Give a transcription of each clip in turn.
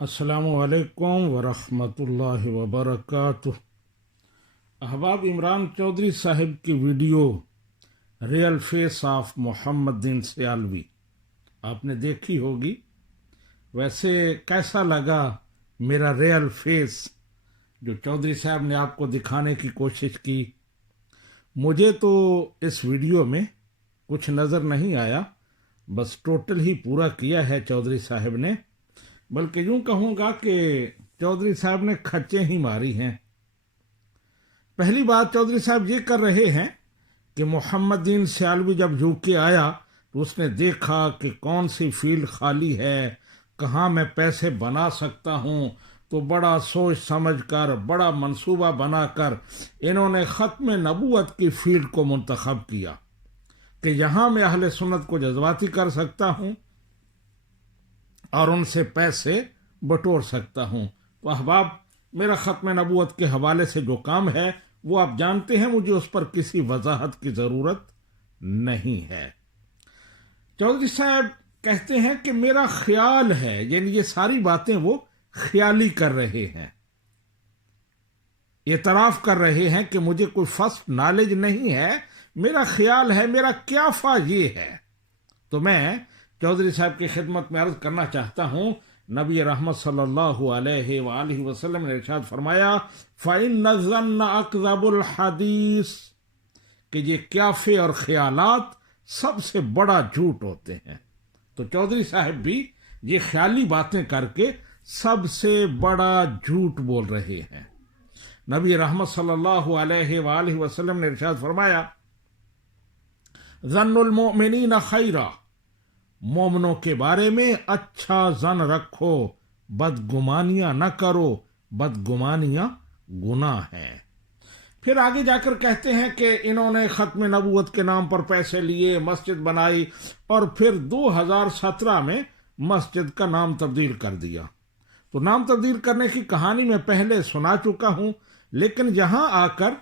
السلام علیکم ورحمۃ اللہ وبرکاتہ۔ احباب، عمران چودھری صاحب کی ویڈیو ریئل فیس آف محمد دین سیالوی آپ نے دیکھی ہوگی۔ ویسے کیسا لگا میرا ریئل فیس جو چودھری صاحب نے آپ کو دکھانے کی کوشش کی؟ مجھے تو اس ویڈیو میں کچھ نظر نہیں آیا، بس ٹوٹل ہی پورا کیا ہے چودھری صاحب نے، بلکہ یوں کہوں گا کہ چودھری صاحب نے کھچیں ہی ماری ہیں۔ پہلی بات چودھری صاحب یہ کر رہے ہیں کہ محمد دین سیالوی جب یو کے آیا تو اس نے دیکھا کہ کون سی فیلڈ خالی ہے، کہاں میں پیسے بنا سکتا ہوں، تو بڑا سوچ سمجھ کر، بڑا منصوبہ بنا کر انہوں نے ختم نبوت کی فیلڈ کو منتخب کیا کہ یہاں میں اہل سنت کو جذباتی کر سکتا ہوں اور ان سے پیسے بٹور سکتا ہوں۔ تو احباب، میرا ختم نبوت کے حوالے سے جو کام ہے وہ آپ جانتے ہیں، مجھے اس پر کسی وضاحت کی ضرورت نہیں ہے۔ چودھری صاحب کہتے ہیں کہ میرا خیال ہے، یعنی یہ ساری باتیں وہ خیالی کر رہے ہیں، اعتراف کر رہے ہیں کہ مجھے کوئی فرسٹ نالج نہیں ہے، میرا خیال ہے، میرا قیافہ یہ ہے۔ تو میں چودھری صاحب کی خدمت میں عرض کرنا چاہتا ہوں، نبی رحمت صلی اللہ علیہ وآلہ وسلم نے ارشاد فرمایا فَإِنَّ الظَّنَّ أَكْذَبُ الْحَدِيثِ، کہ یہ قیافے اور خیالات سب سے بڑا جھوٹ ہوتے ہیں۔ تو چودھری صاحب بھی یہ خیالی باتیں کر کے سب سے بڑا جھوٹ بول رہے ہیں۔ نبی رحمت صلی اللہ علیہ وآلہ وسلم نے ارشاد فرمایا ظن المؤمنین خیرا، مومنوں کے بارے میں اچھا ظن رکھو، بدگمانیاں نہ کرو، بدگمانیاں گناہ ہیں۔ پھر آگے جا کر کہتے ہیں کہ انہوں نے ختم نبوت کے نام پر پیسے لیے، مسجد بنائی، اور پھر 2017 میں مسجد کا نام تبدیل کر دیا۔ تو نام تبدیل کرنے کی کہانی میں پہلے سنا چکا ہوں، لیکن یہاں آ کر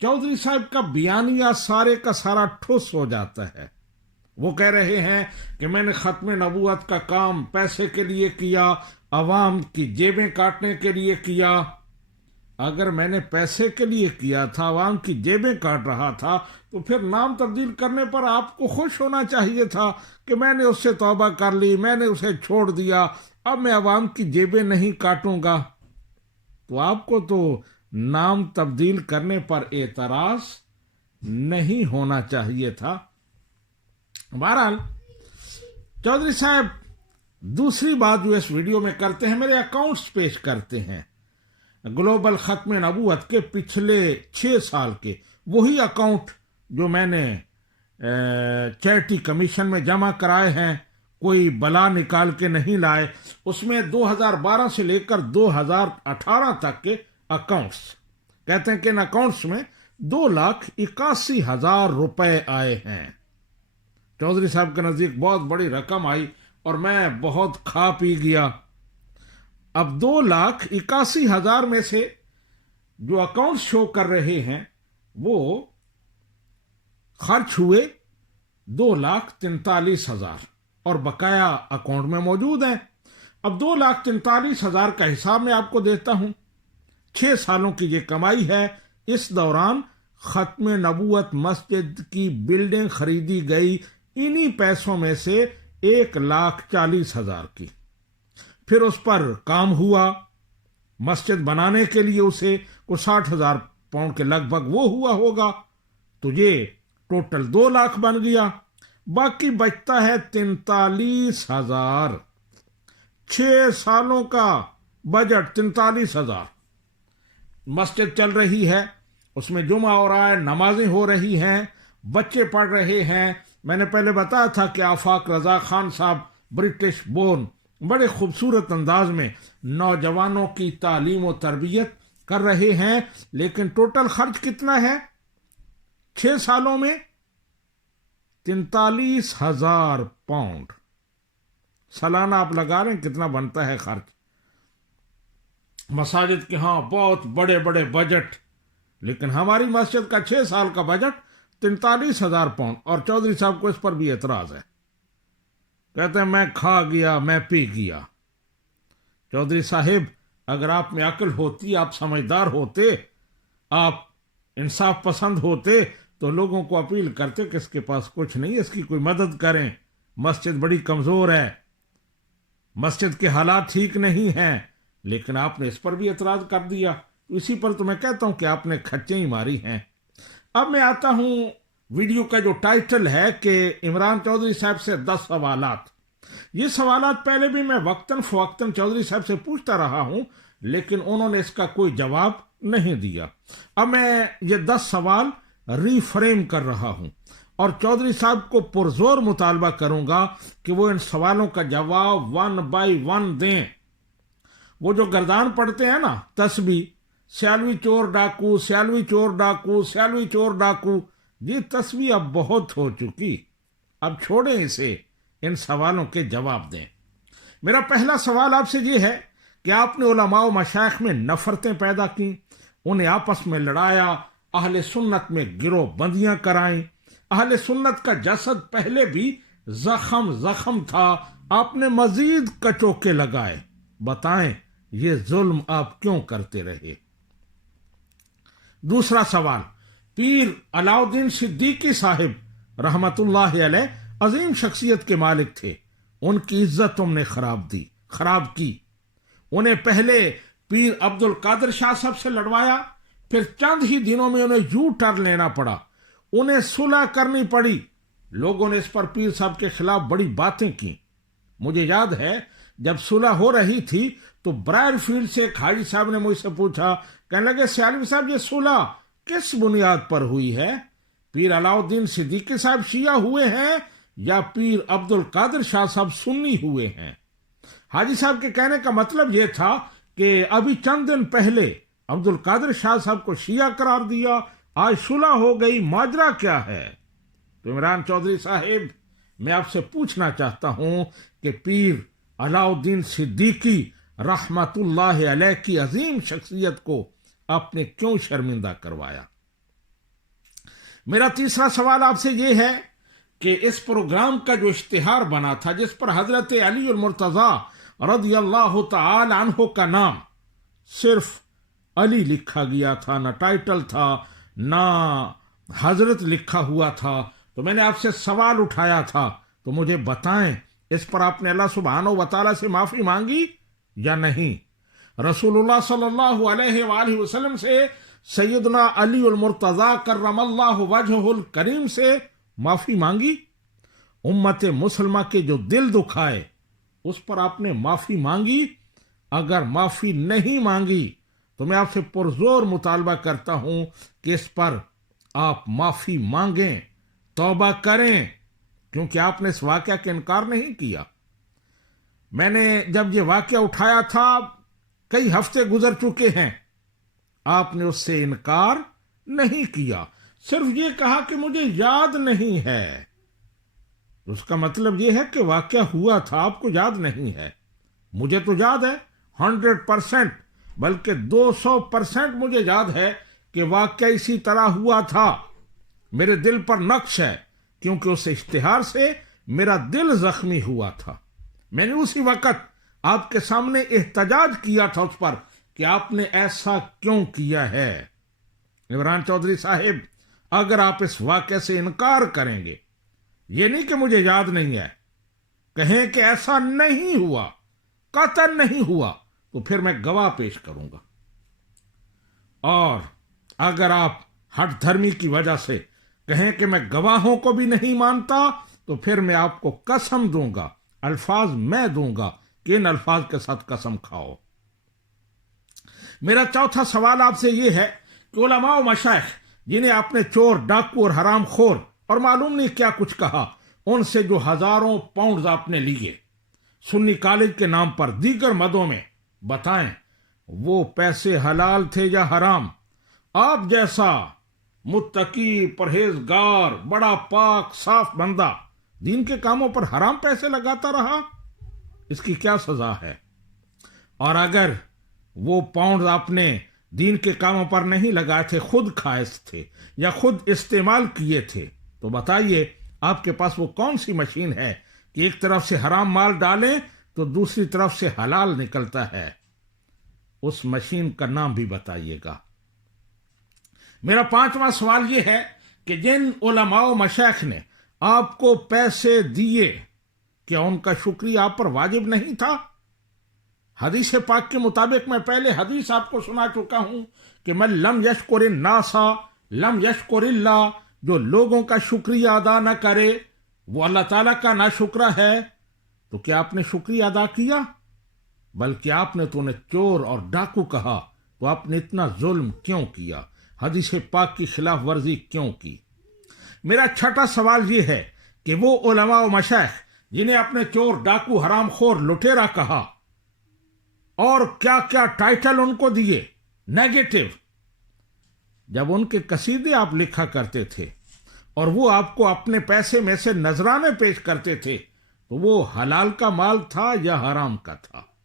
چودھری صاحب کا بیانیہ سارے کا سارا ٹھوس ہو جاتا ہے۔ وہ کہہ رہے ہیں کہ میں نے ختم نبوت کا کام پیسے کے لیے کیا، عوام کی جیبیں کاٹنے کے لیے کیا۔ اگر میں نے پیسے کے لیے کیا تھا، عوام کی جیبیں کاٹ رہا تھا، تو پھر نام تبدیل کرنے پر آپ کو خوش ہونا چاہیے تھا کہ میں نے اس سے توبہ کر لی، میں نے اسے چھوڑ دیا، اب میں عوام کی جیبیں نہیں کاٹوں گا۔ تو آپ کو تو نام تبدیل کرنے پر اعتراض نہیں ہونا چاہیے تھا۔ بہرحال چودھری صاحب دوسری بات جو اس ویڈیو میں کرتے ہیں، میرے اکاؤنٹس پیش کرتے ہیں گلوبل ختم نبوت کے پچھلے 6 سال کے، وہی اکاؤنٹ جو میں نے چیریٹی کمیشن میں جمع کرائے ہیں، کوئی بلا نکال کے نہیں لائے۔ اس میں 2012 سے لے کر 2018 تک کے اکاؤنٹس، کہتے ہیں کہ ان اکاؤنٹس میں 2,81,000 روپے آئے ہیں۔ چودھری صاحب کے نزدیک بہت بڑی رقم آئی اور میں بہت کھا پی گیا۔ اب 2,81,000 میں سے جو اکاؤنٹ شو کر رہے ہیں وہ خرچ ہوئے 2,43,000 اور بقایا اکاؤنٹ میں موجود ہیں۔ اب 2,43,000 کا حساب میں آپ کو دیتا ہوں۔ 6 سالوں کی یہ کمائی ہے۔ اس دوران ختم نبوت مسجد کی بلڈنگ خریدی گئی انہی پیسوں میں سے 1,40,000 کی۔ پھر اس پر کام ہوا، مسجد بنانے کے لیے اسے کوئی 60,000 پاؤنڈ کے لگ بھگ وہ ہوا ہوگا، تو یہ ٹوٹل 2 لاکھ بن گیا۔ باقی بچتا ہے 43,000۔ 6 سالوں کا بجٹ 43,000۔ مسجد چل رہی ہے، اس میں جمعہ ہو رہا ہے، نمازیں ہو رہی ہیں، بچے پڑھ رہے ہیں۔ میں نے پہلے بتایا تھا کہ آفاق رضا خان صاحب برٹش بورن بڑے خوبصورت انداز میں نوجوانوں کی تعلیم و تربیت کر رہے ہیں، لیکن ٹوٹل خرچ کتنا ہے 6 سالوں میں؟ 43,000 پاؤنڈ۔ سالانہ آپ لگا رہے ہیں کتنا بنتا ہے خرچ۔ مساجد کے ہاں بہت بڑے بڑے بجٹ، لیکن ہماری مسجد کا 6 سال کا بجٹ 43,000 پاؤنڈ، اور چودھری صاحب کو اس پر بھی اعتراض ہے۔ کہتے ہیں میں کھا گیا، میں پی گیا۔ चौधरी साहिब, अगर आप में अक्ल होती, आप समझदार होते, आप इंसाफ पसंद होते, तो लोगों को अपील करते कि इसके पास कुछ नहीं है, इसकी कोई मदद करें, मस्जिद बड़ी कमजोर है, मस्जिद के हालात ठीक नहीं हैं। लेकिन आपने इस पर भी एतराज कर दिया। इसी पर तो मैं कहता हूं कि आपने खच्चे ही मारी हैं। अब मैं आता हूं वीडियो का जो टाइटल है कि इमरान चौधरी साहब से 10 सवालात। ये सवालात पहले भी मैं वक्तन फवक्तन चौधरी साहब से पूछता रहा हूं, लेकिन उन्होंने इसका कोई जवाब नहीं दिया। अब मैं ये 10 सवाल रीफ्रेम कर रहा हूं और चौधरी साहब को पुरजोर मुतालबा करूंगा कि वो इन सवालों का जवाब 1 बाय 1 दें। वो जो गर्दान पढ़ते हैं ना, तस्बीह, सियालवी चोर डाकू, सियालवी चोर डाकू, सियालवी चोर डाकू, ये तस्बीह अब बहुत हो चुकी। अब छोड़ें इसे, इन सवालों के जवाब दें। मेरा पहला सवाल आपसे ये है कि आपने उलमा व मशाइख में नफरतें पैदा की, उन्हें आपस में लड़ाया, अहले सुन्नत में गिरोहबंदियां कराई। अहले सुन्नत का जसद पहले भी जख्म था, आपने मजीद कचोके लगाए। बताएं, ये जुल्म आप क्यों करते रहे? दूसरा सवाल, पीर अलाउद्दीन सिद्दीकी साहिब रहमतुल्लाह अलैह अजीम शख्सियत के मालिक थे, उनकी इज्जत तुमने खराब की। उन्हें पहले पीर अब्दुल कादिर शाह साहब से लड़वाया, फिर चंद ही दिनों में उन्हें यू टर्न लेना पड़ा, उन्हें सुलह करनी पड़ी। लोगों ने इस पर पीर साहब के खिलाफ बड़ी बातें की। मुझे याद है जब सुलह हो रही थी तो ब्रायर फील्ड से एक हाजी साहब ने मुझसे पूछा, कहने लगे सियालवी साहब ये सुलह किस बुनियाद पर हुई है? पीर अलाउद्दीन सिद्दीकी साहब शिया हुए हैं या पीर अब्दुल कादिर शाह साहब सुन्नी हुए हैं? हाजी साहब के कहने का मतलब यह था कि अभी चंद दिन पहले अब्दुल कादिर शाह साहब को शिया करार दिया, आज सुलह हो गई, माजरा क्या है? तो इमरान चौधरी साहिब, मैं आपसे पूछना चाहता हूं कि पीर अलाउद्दीन सिद्दीकी रहमतुल्लाह अलैह की अजीम शख्सियत को आपने क्यों शर्मिंदा करवाया? मेरा तीसरा सवाल आपसे यह है कि इस प्रोग्राम का जो इश्तिहार बना था, जिस पर हजरत अली मुर्तजा रदियल्लाहु तआला अन्हु का नाम सिर्फ अली लिखा गया था, ना टाइटल था, ना हजरत लिखा हुआ था, तो मैंने आपसे सवाल उठाया था, तो मुझे बताएं, इस पर आपने अल्लाह सुब्हानहू व तआला से माफी मांगी या नहीं? रसूलुल्लाह सल्लल्लाहु अलैहि वसल्लम से सैयदना अली उल मुर्तजा कर्रमल्लाहु वजहुल करीम से माफी मांगी? उम्मत मुसलमा के जो दिल दुखाए उस पर आपने माफी मांगी? अगर माफी नहीं मांगी तो मैं आपसे पुरजोर मुतालबा करता हूं कि इस पर आप माफी मांगें, तौबा करें, क्योंकि आपने इस वाकया का इनकार नहीं किया। मैंने जब ये वाकया उठाया था कई हफ्ते गुजर चुके हैं, आपने उससे इनकार नहीं किया, सिर्फ ये कहा कि मुझे याद नहीं है। उसका मतलब ये है कि वाकया हुआ था, आपको याद नहीं है। मुझे तो याद है 100%, बल्कि 200% मुझे याद है कि वाकया इसी तरह हुआ था। मेरे दिल पर नक्श है, क्योंकि उस इश्तिहार से मेरा दिल जख्मी हुआ था। मैंने उसी वक्त आपके सामने एहतजाज किया था उस पर कि आपने ऐसा क्यों किया है। इमरान चौधरी साहिब, अगर आप इस वाकये से इनकार करेंगे, ये नहीं कि मुझे याद नहीं है, कहें कि ऐसा नहीं हुआ, कतई नहीं हुआ, तो फिर मैं गवाह पेश करूंगा। और अगर आप हठ धर्मी की वजह से कहें कि मैं गवाहों को भी नहीं मानता, तो फिर मैं आपको कसम दूंगा, अल्फाज मैं दूंगा कि इन अल्फाज के साथ कसम खाओ। मेरा चौथा सवाल आपसे यह है कि उलमा व मशाइख जिन्हें आपने चोर, डाकू और हराम खोर और मालूम नहीं क्या कुछ कहा, उनसे जो हजारों पाउंड आपने लिए सुन्नी कॉलेज के नाम पर दीगर मदों में, बताएं वो पैसे हलाल थे या हराम? आप जैसा मुत्तकी, परहेजगार, बड़ा पाक साफ बंदा दीन के कामों पर हराम पैसे लगाता रहा, इसकी क्या सजा है? और अगर वो पाउंड आपने दीन के कामों पर नहीं लगाए थे, खुद खाइश थे या खुद इस्तेमाल किए थे, तो बताइए आपके पास वो कौन सी मशीन है कि एक तरफ से हराम माल डालें तो दूसरी तरफ से हलाल निकलता है, उस मशीन का नाम भी बताइएगा। मेरा पांचवा सवाल यह है कि जिन उलमाओ मशाइख ने आपको पैसे दिए, क्या उनका शुक्रिया आप पर वाजिब नहीं था? हदीस पाक के मुताबिक, मैं पहले हदीस आपको सुना चुका हूं कि मैं लम यशकुरिन नासा लम यशकुरिल्लाह, जो लोगों का शुक्रिया अदा न करे वो अल्लाह ताला का नाशुक्रा है। तो क्या आपने शुक्रिया अदा किया? बल्कि आपने तो उन्हें चोर और डाकू कहा। तो आपने इतना जुल्म क्यों किया? हदीस पाक की खिलाफ वर्जी क्यों की? मेरा छठा सवाल यह है कि वो उलमा व मशाइख जिन्हें आपने चोर, डाकू, हरामखोर, लुटेरा कहा और क्या क्या टाइटल उनको दिए नेगेटिव, जब उनके कसीदे आप लिखा करते थे और वो आपको अपने पैसे में से नजराने पेश करते थे, तो वो हलाल का माल था या हराम का था?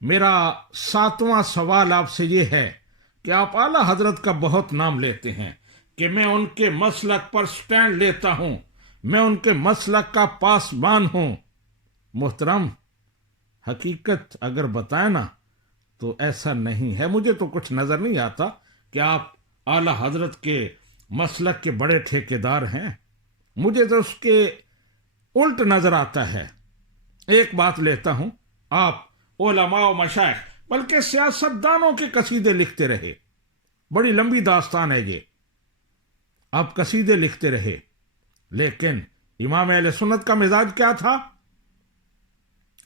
मेरा सातवां सवाल आपसे ये है कि आप आला हजरत का बहुत नाम लेते हैं कि मैं उनके मसलक पर स्टैंड लेता हूं, मैं उनके मसलक का पासबान हूं। मोहतरम, हकीकत अगर बताए ना तो ऐसा नहीं है। मुझे तो कुछ नजर नहीं आता कि आप आला हजरत के मसलक के बड़े ठेकेदार हैं। मुझे तो उसके उल्ट नजर आता है। एक बात लेता हूं, आप उलमा व मशाइख बल्कि सियासतदानों के कसीदे लिखते रहे। बड़ी लंबी दास्तान है ये। आप कसीदे लिखते रहे, लेकिन इमाम अहले सुन्नत का मिजाज क्या था?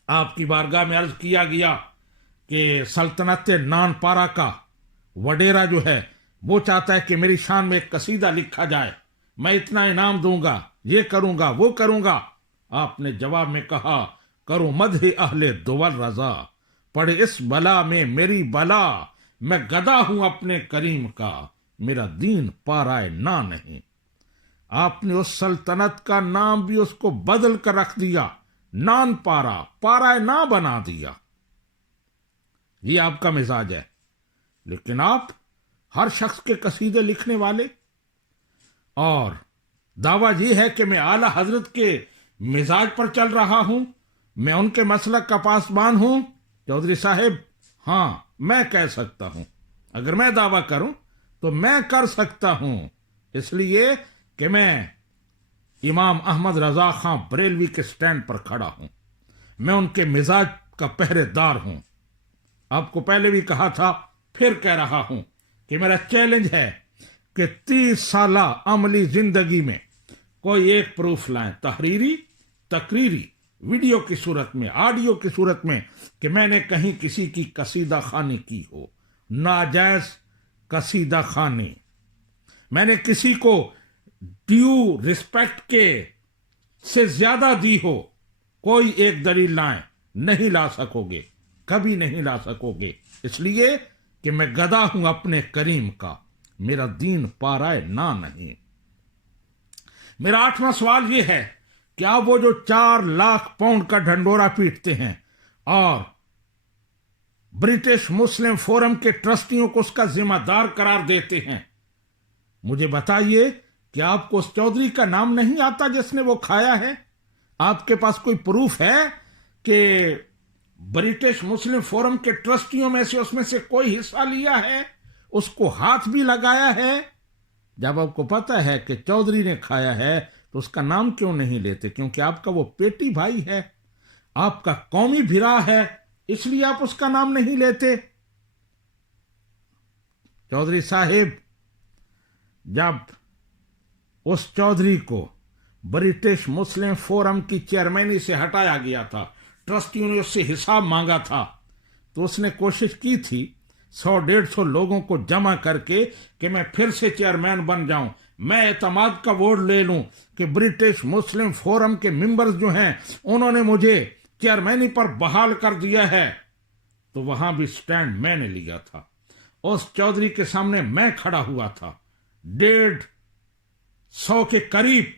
आपकी बारगाह में अर्ज किया गया कि सल्तनत नानपारा का वडेरा जो है वो चाहता है कि मेरी शान में एक कसीदा लिखा जाए, मैं इतना इनाम दूंगा, ये करूंगा, वो करूंगा। आपने जवाब में कहा, करो मदह अहले दुवल रजा, पढ़े इस बला में मेरी बला, मैं गदा हूं अपने करीम का, मेरा दीन पाराए ना नहीं। आपने उस सल्तनत का नाम भी उसको बदल कर रख दिया, नान पारा, पाराए ना बना दिया। ये आपका मिजाज है। लेकिन आप हर शख्स के कसीदे लिखने वाले, और दावा यह है कि मैं आला हजरत के मिजाज पर चल रहा हूं, मैं उनके मसलक का पासबान हूं। चौधरी साहब, हां, मैं कह सकता हूं। अगर मैं दावा करूं तो मैं कर सकता हूं, इसलिए कि मैं इमाम अहमद रजा खां बरेलवी के स्टैंड पर खड़ा हूं। मैं उनके मिजाज का पहरेदार हूं। आपको पहले भी कहा था, फिर कह रहा हूं कि मेरा चैलेंज है कि 30 साल अमली जिंदगी में कोई एक प्रूफ लाएं, तहरीरी, तकरीरी, वीडियो की सूरत में, ऑडियो की सूरत में, कि मैंने कहीं किसी की कसीदा खानी की हो, नाजायज कसीदा खानी, मैंने किसी को ड्यू रिस्पेक्ट के से ज्यादा दी हो। कोई एक दलील लाएं, नहीं ला सकोगे, कभी नहीं ला सकोगे, इसलिए कि मैं गदा हूं अपने करीम का, मेरा दीन पाराए ना नहीं। मेरा आठवां सवाल यह है कि आप वो जो 4 लाख पाउंड का ढंडोरा पीटते हैं और ब्रिटिश मुस्लिम फोरम के ट्रस्टियों को उसका जिम्मेदार करार देते हैं, मुझे बताइए कि आपको उस चौधरी का नाम नहीं आता जिसने वो खाया है? आपके पास कोई प्रूफ है कि ब्रिटिश मुस्लिम फोरम के ट्रस्टियों में से उसमें से कोई हिस्सा लिया है, उसको हाथ भी लगाया है? जब आपको पता है कि चौधरी ने खाया है तो उसका नाम क्यों नहीं लेते? क्योंकि आपका वो पेटी भाई है, आपका कौमी भिरा है, इसलिए आप उसका नाम नहीं लेते। चौधरी साहिब, जब उस चौधरी को ब्रिटिश मुस्लिम फोरम की चेयरमैनी से हटाया गया था, ट्रस्टियों ने उससे हिसाब मांगा था, तो उसने कोशिश की थी 100-150 लोगों को जमा करके कि मैं फिर से चेयरमैन बन जाऊं, मैं एतमाद का वोट ले लूं कि ब्रिटिश मुस्लिम फोरम के मेंबर्स जो हैं उन्होंने मुझे चेयरमैनी पर बहाल कर दिया है। तो वहां भी स्टैंड मैंने लिया था, उस चौधरी के सामने मैं खड़ा हुआ था, 150 के करीब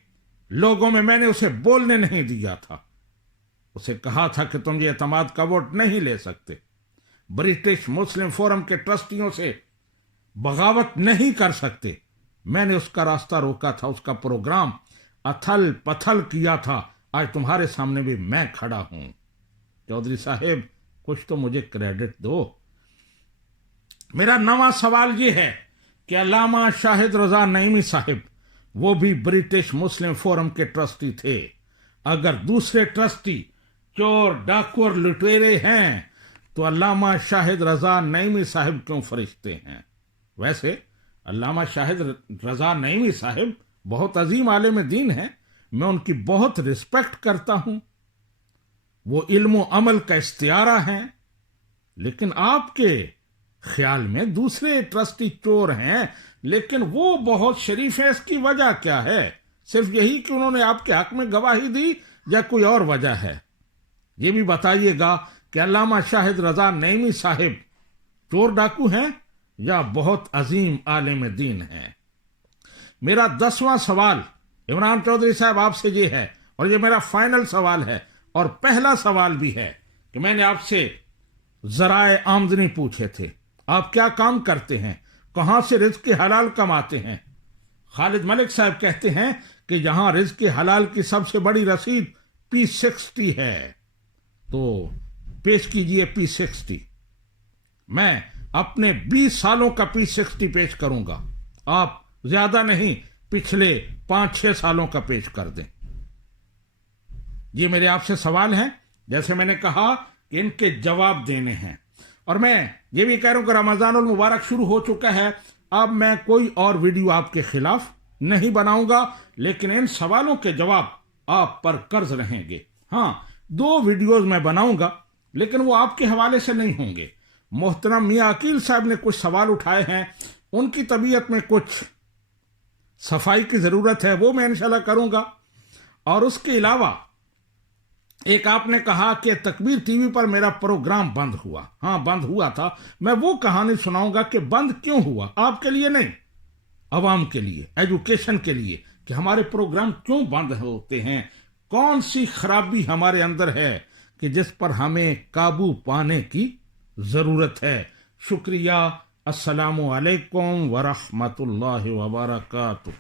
लोगों में मैंने उसे बोलने नहीं दिया था। उसे कहा था कि तुम ये एतमाद का वोट नहीं ले सकते, ब्रिटिश मुस्लिम फोरम के ट्रस्टियों से बगावत नहीं कर सकते। मैंने उसका रास्ता रोका था, उसका प्रोग्राम अथल पथल किया था। आज तुम्हारे सामने भी मैं खड़ा हूं। चौधरी साहब कुछ तो मुझे क्रेडिट दो। मेरा नवा सवाल ये है कि अल्लामा शाहिद रजा नईमी साहब वो भी ब्रिटिश मुस्लिम फोरम के ट्रस्टी थे। अगर दूसरे ट्रस्टी चोर डाकू और लुटेरे हैं तो अल्लामा शाहिद रजा नईमी साहब क्यों फरिश्ते हैं? वैसे अल्लामा शाहिद रजा नईमी साहब बहुत अजीम आलिम दीन है, मैं उनकी बहुत रिस्पेक्ट करता हूं, वो इल्म अमल का इस्तियारा हैं। लेकिन आपके ख्याल में दूसरे ट्रस्टी चोर हैं, लेकिन वो बहुत शरीफ है, इसकी वजह क्या है? सिर्फ यही कि उन्होंने आपके हक में गवाही दी या कोई और वजह है? ये भी बताइएगा कि अल्लामा शाहिद रजा नईमी साहिब चोर डाकू हैं या बहुत अजीम आलिम दीन हैं? मेरा 10वां सवाल इमरान चौधरी साहब आपसे ये है, और ये मेरा फाइनल सवाल है और पहला सवाल भी है कि मैंने आपसे जराए आमदनी पूछे थे, आप क्या काम करते हैं, कहां से रिज्क हलाल कमाते हैं? खालिद मलिक साहब कहते हैं कि यहां रिज्क हलाल की सबसे बड़ी रसीद P60 है। तो पेश कीजिए P60। मैं अपने 20 सालों का P60 पेश करूंगा, आप ज्यादा नहीं पिछले 5-6 सालों का पेश कर दें। ये मेरे आपसे सवाल हैं, जैसे मैंने कहा कि इनके जवाब देने हैं। और मैं ये भी कह रहा हूं कि रमजानुल मुबारक शुरू हो चुका है, अब मैं कोई और वीडियो आपके खिलाफ नहीं बनाऊंगा, लेकिन इन सवालों के जवाब आप पर कर्ज रहेंगे। हाँ, 2 वीडियोस मैं बनाऊंगा, लेकिन वो आपके हवाले से नहीं होंगे। मोहतरम मियां अकील साहब ने कुछ सवाल उठाए हैं, उनकी तबीयत में कुछ सफाई की जरूरत है, वो मैं इंशाल्लाह करूंगा। और उसके अलावा एक आपने कहा कि तकबीर टीवी पर मेरा प्रोग्राम बंद हुआ। हाँ, बंद हुआ था। मैं वो कहानी सुनाऊंगा कि बंद क्यों हुआ, आपके लिए नहीं, अवाम के लिए, एजुकेशन के लिए, कि हमारे प्रोग्राम क्यों बंद होते हैं, कौन सी खराबी हमारे अंदर है कि जिस पर हमें काबू पाने की जरूरत है। शुक्रिया। अस्सलामु अलैकुम वरहमतुल्लाहि वबरकातुहू।